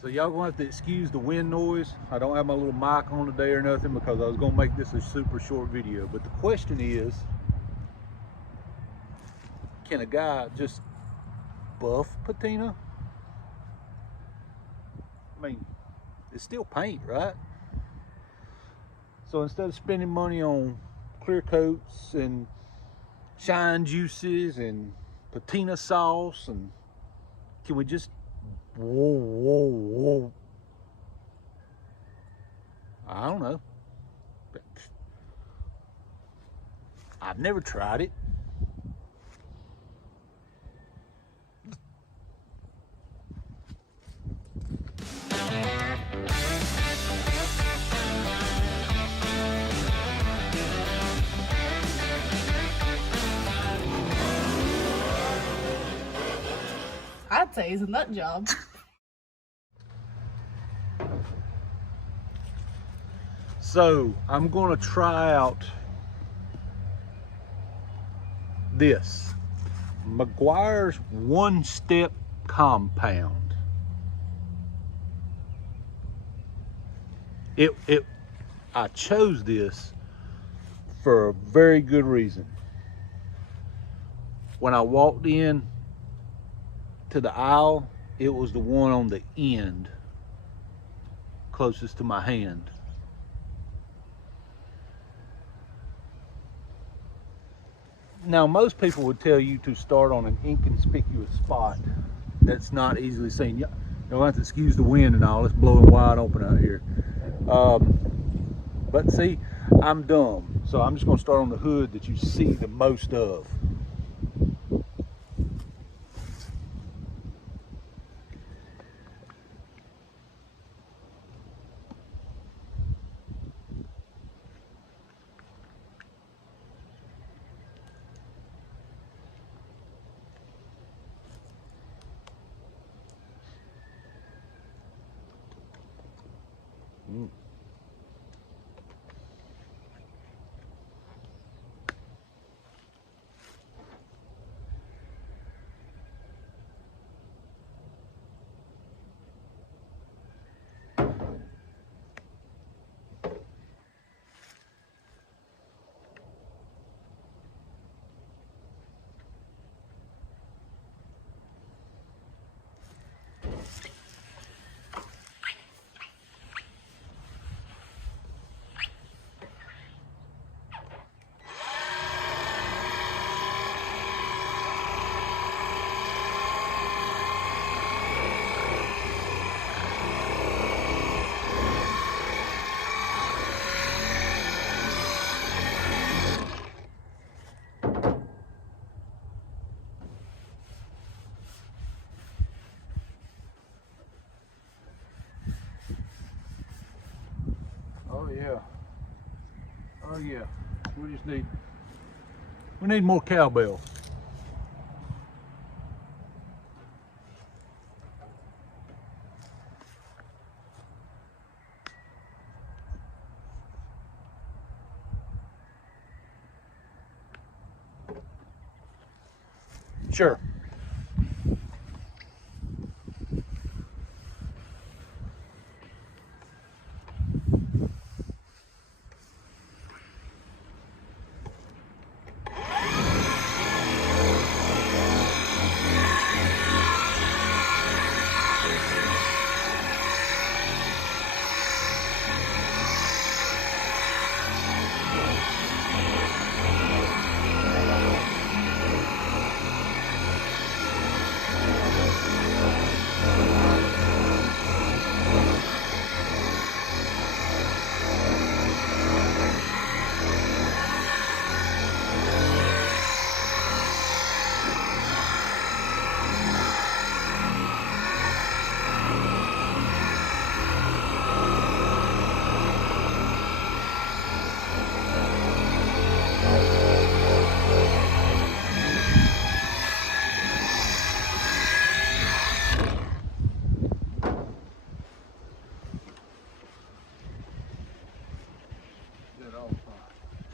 So y'all gonna have to excuse the wind noise. I don't have my little mic on today or nothing because I was gonna make this a super short video. But the question is, can a guy just buff patina? I mean, it's still paint, right? So instead of spending money on clear coats and shine juices and patina sauce, and can we just whoa. I don't know. I've never tried it. I'd say it's a nut job. So I'm going to try out this McGuire's One Step Compound. I chose this for a very good reason. When I walked in to the aisle, it was the one on the end closest to my hand. Now, most people would tell you to start on an inconspicuous spot that's not easily seen. You'll have to excuse the wind and all. It's blowing wide open out here. But see, I'm dumb, so I'm just going to start on the hood that you see the most of. Oh yeah. We need more cowbell. Sure.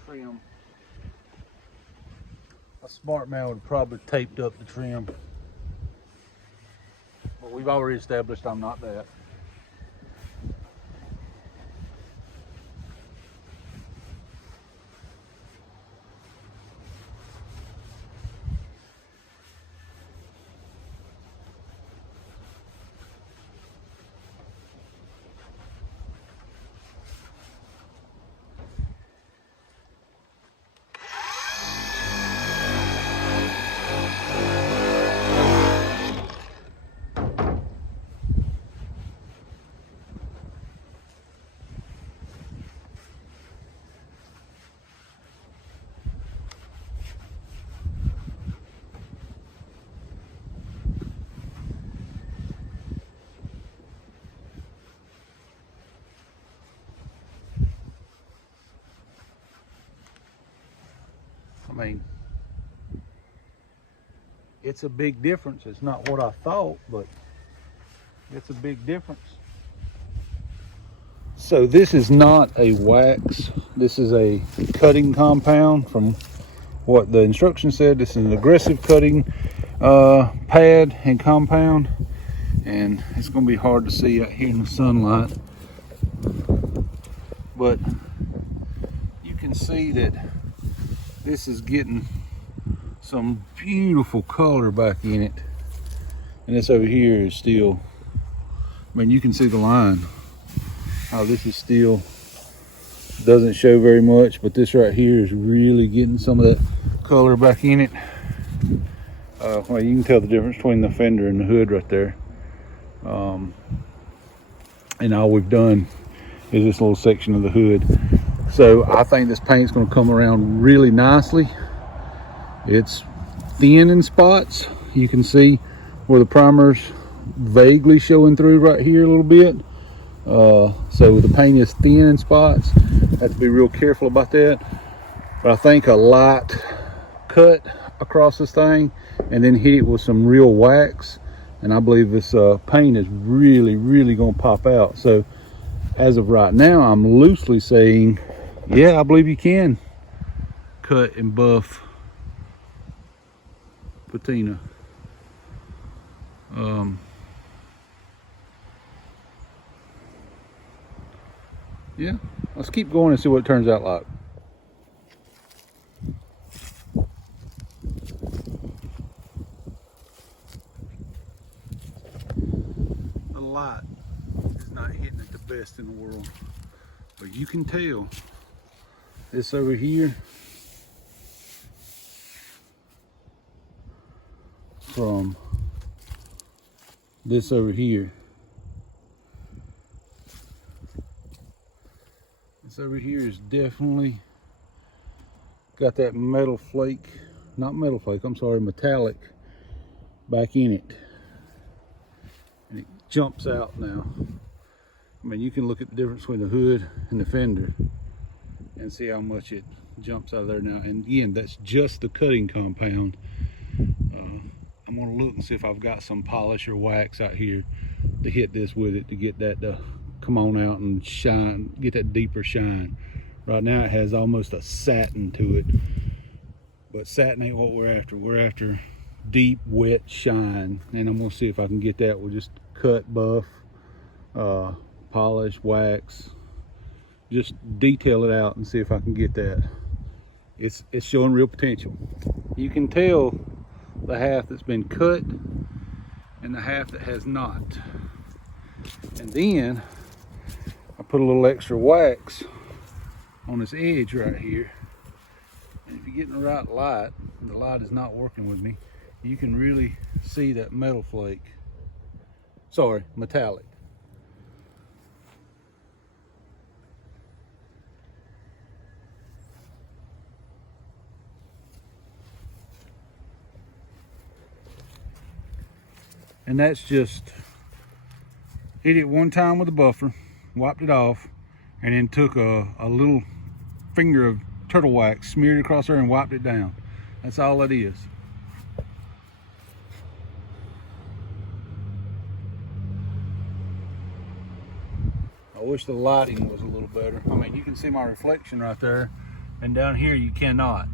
Trim. A smart man would have probably taped up the trim, but we've already established I'm not that. mean, it's a big difference. It's not what I thought, but it's a big difference. So this is not a wax. This is a cutting compound. From what the instructions said, this is an aggressive cutting pad and compound. And it's going to be hard to see out here in the sunlight. But you can see that this is getting some beautiful color back in it. And this over here is still, I mean, you can see the line. How this is still, doesn't show very much, but this right here is really getting some of that color back in it. Well, you can tell the difference between the fender and the hood right there. And all we've done is this little section of the hood. So I think this paint's going to come around really nicely. It's thin in spots. You can see where the primer's vaguely showing through right here a little bit. So the paint is thin in spots. Have to be real careful about that. But I think a light cut across this thing and then hit it with some real wax, and I believe this paint is really going to pop out. So as of right now, I'm loosely saying, yeah, I believe you can cut and buff patina. Yeah, let's keep going and see what it turns out like. The light is not hitting it the best in the world, but you can tell this over here from this over here. This over here is definitely got that metal flake, not metal flake, I'm sorry, metallic back in it. And it jumps out now. I mean, you can look at the difference between the hood and the fender and see how much it jumps out of there now. And again, that's just the cutting compound. I'm gonna look and see if I've got some polish or wax out here to hit this with it to get that to come on out and shine, get that deeper shine. Right now it has almost a satin to it, but satin ain't what we're after. We're after deep, wet shine, and I'm gonna see if I can get that with just cut, buff, polish, wax, just detail it out and see if I can get that. It's showing real potential. You can tell the half that's been cut and the half that has not. And then I put a little extra wax on this edge right here. And if you get in the right light, the light is not working with me, you can really see that metal flake. Sorry, metallic. And that's just hit it one time with a buffer, wiped it off, and then took a little finger of turtle wax, smeared it across there and wiped it down. That's all it is. I wish the lighting was a little better. I mean, you can see my reflection right there, and down here you cannot.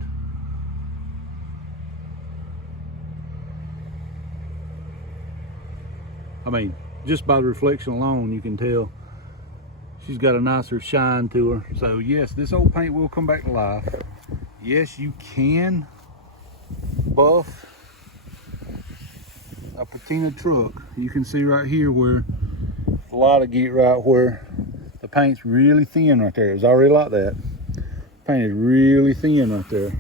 I mean, just by the reflection alone, you can tell she's got a nicer shine to her. So yes, this old paint will come back to life. Yes, you can buff a patina truck. You can see right here where the light will get right where the paint's really thin right there. It was already like that. Paint is really thin right there.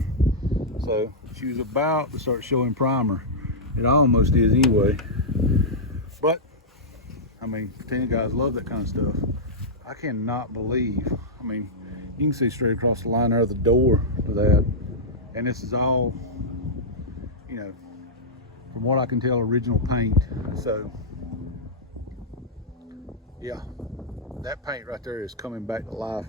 So she was about to start showing primer. It almost is anyway. But I mean, patina guys love that kind of stuff. I cannot believe, I mean, you can see straight across the line there, the door to that. And this is all, you know, from what I can tell, original paint. So yeah, that paint right there is coming back to life.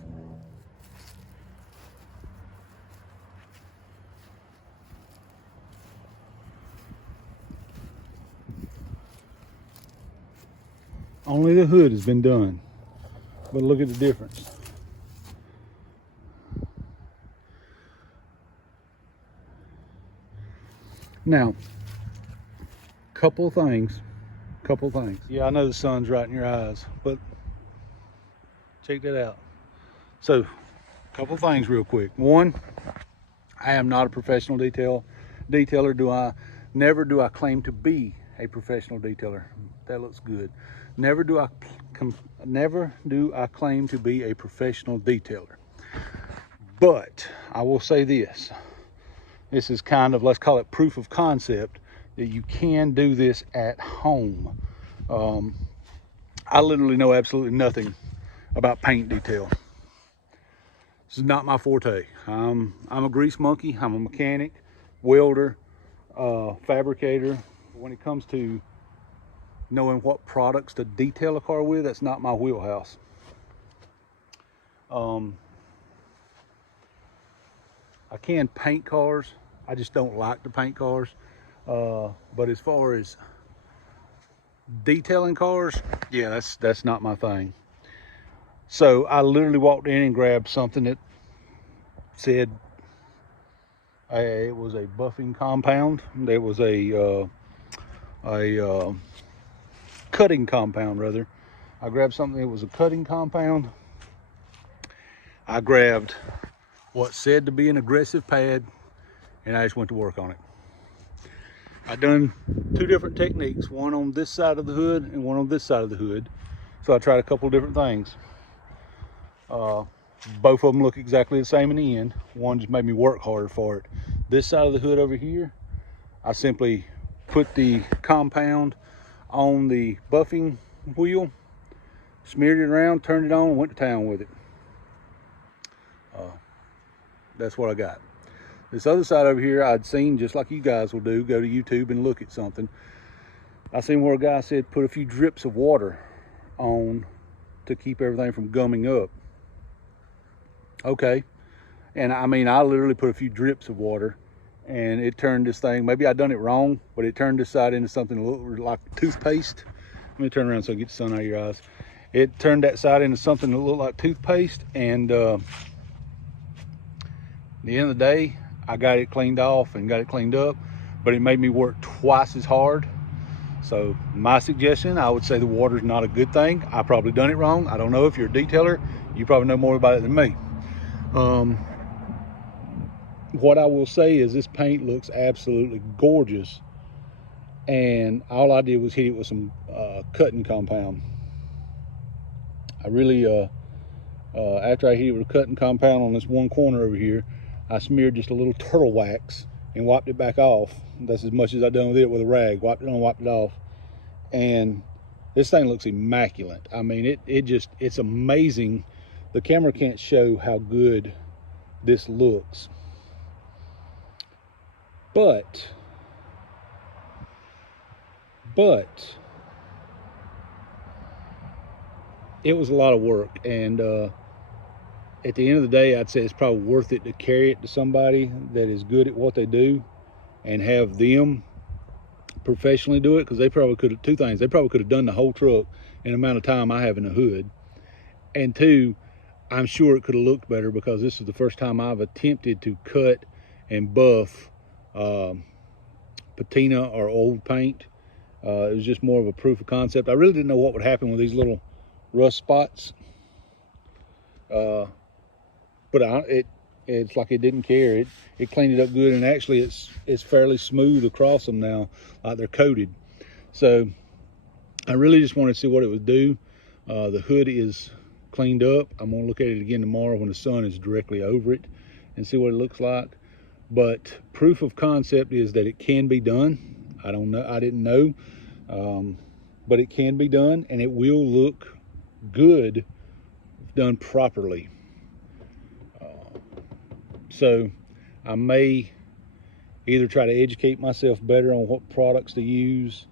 Only the hood has been done. But look at the difference. Now, couple things. Yeah, I know the sun's right in your eyes, but check that out. So, couple things real quick. One, I am not a professional detailer. Never do I claim to be a professional detailer. That looks good. Never do I claim to be a professional detailer. But I will say this. This is kind of, let's call it proof of concept that you can do this at home. I literally know absolutely nothing about paint detail. This is not my forte. I'm a grease monkey. I'm a mechanic, welder, fabricator. When it comes to knowing what products to detail a car with, that's not my wheelhouse. I can paint cars. I just don't like to paint cars. But as far as detailing cars, yeah, that's not my thing. So I literally walked in and grabbed something that said it was a buffing compound. There was a cutting compound rather. I grabbed something that was a cutting compound. I grabbed what said to be an aggressive pad, and I just went to work on it. I done two different techniques, one on this side of the hood and one on this side of the hood. So I tried a couple of different things. Both of them look exactly the same in the end. One just made me work harder for it. This side of the hood over here, I simply put the compound on the buffing wheel, smeared it around, turned it on, and went to town with it. That's what I got. This other side over here, I'd seen, just like you guys will do, go to YouTube and look at something. I seen where a guy said put a few drips of water on to keep everything from gumming up. Okay. And I mean, I literally put a few drips of water and it turned this thing, maybe I done it wrong, but it turned this side into something a little like toothpaste. Let me turn around so I get the sun out of your eyes. It turned that side into something that looked like toothpaste, and at the end of the day, I got it cleaned off and got it cleaned up, but it made me work twice as hard. So my suggestion, I would say the water's not a good thing. I probably done it wrong. I don't know. If you're a detailer, you probably know more about it than me. What I will say is this paint looks absolutely gorgeous, and all I did was hit it with some cutting compound. I really after I hit it with a cutting compound on this one corner over here, I smeared just a little turtle wax and wiped it back off. That's as much as I've done with it with a rag. Wiped it on, wiped it off, and this thing looks immaculate. I mean, it's amazing. The camera can't show how good this looks, but it was a lot of work, and at the end of the day, I'd say it's probably worth it to carry it to somebody that is good at what they do and have them professionally do it, because they probably could have, two things, they probably could have done the whole truck in the amount of time I have in the hood, and two, I'm sure it could have looked better, because this is the first time I've attempted to cut and buff patina or old paint. It was just more of a proof of concept. I really didn't know what would happen with these little rust spots, but it's like it didn't care. It cleaned it up good, and actually it's fairly smooth across them now, like they're coated. So I really just wanted to see what it would do. The hood is cleaned up. I'm gonna look at it again tomorrow when the sun is directly over it and see what it looks like. But proof of concept is that it can be done. I don't know, I didn't know, but it can be done, and it will look good if done properly. So I may either try to educate myself better on what products to use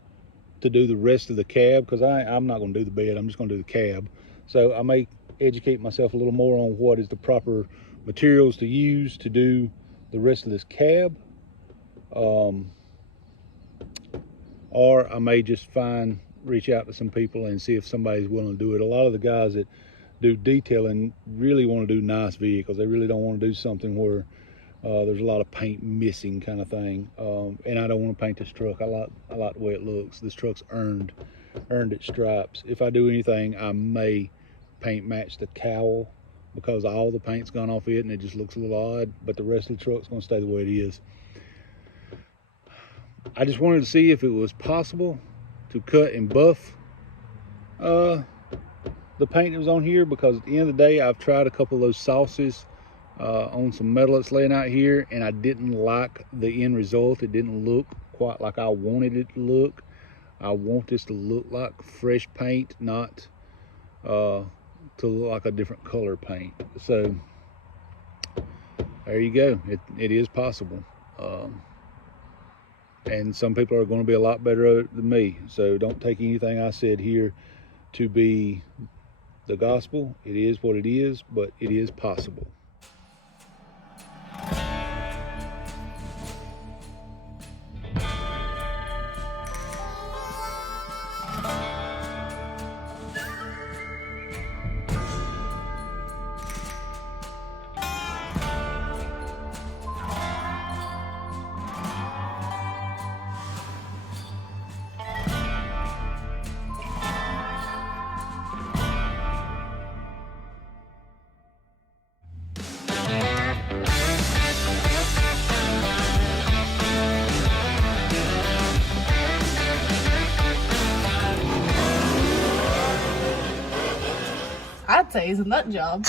to do the rest of the cab, because I'm not going to do the bed, I'm just going to do the cab. So I may educate myself a little more on what is the proper materials to use to do the rest of this cab, or I may just find reach out to some people and see if somebody's willing to do it. A lot of the guys that do detailing really want to do nice vehicles. They really don't want to do something where there's a lot of paint missing kind of thing. And I don't want to paint this truck. I like the way it looks. This truck's earned its stripes. If I do anything, I may paint match the cowl because all the paint's gone off it and it just looks a little odd, but the rest of the truck's going to stay the way it is. I just wanted to see if it was possible to cut and buff the paint that was on here, because at the end of the day, I've tried a couple of those sauces on some metal that's laying out here, and I didn't like the end result. It didn't look quite like I wanted it to look. I want this to look like fresh paint, not to look like a different color paint. So there you go. It is possible. And some people are going to be a lot better than me. So don't take anything I said here to be the gospel. It is what it is, but it is possible. I'd say it's a nut job.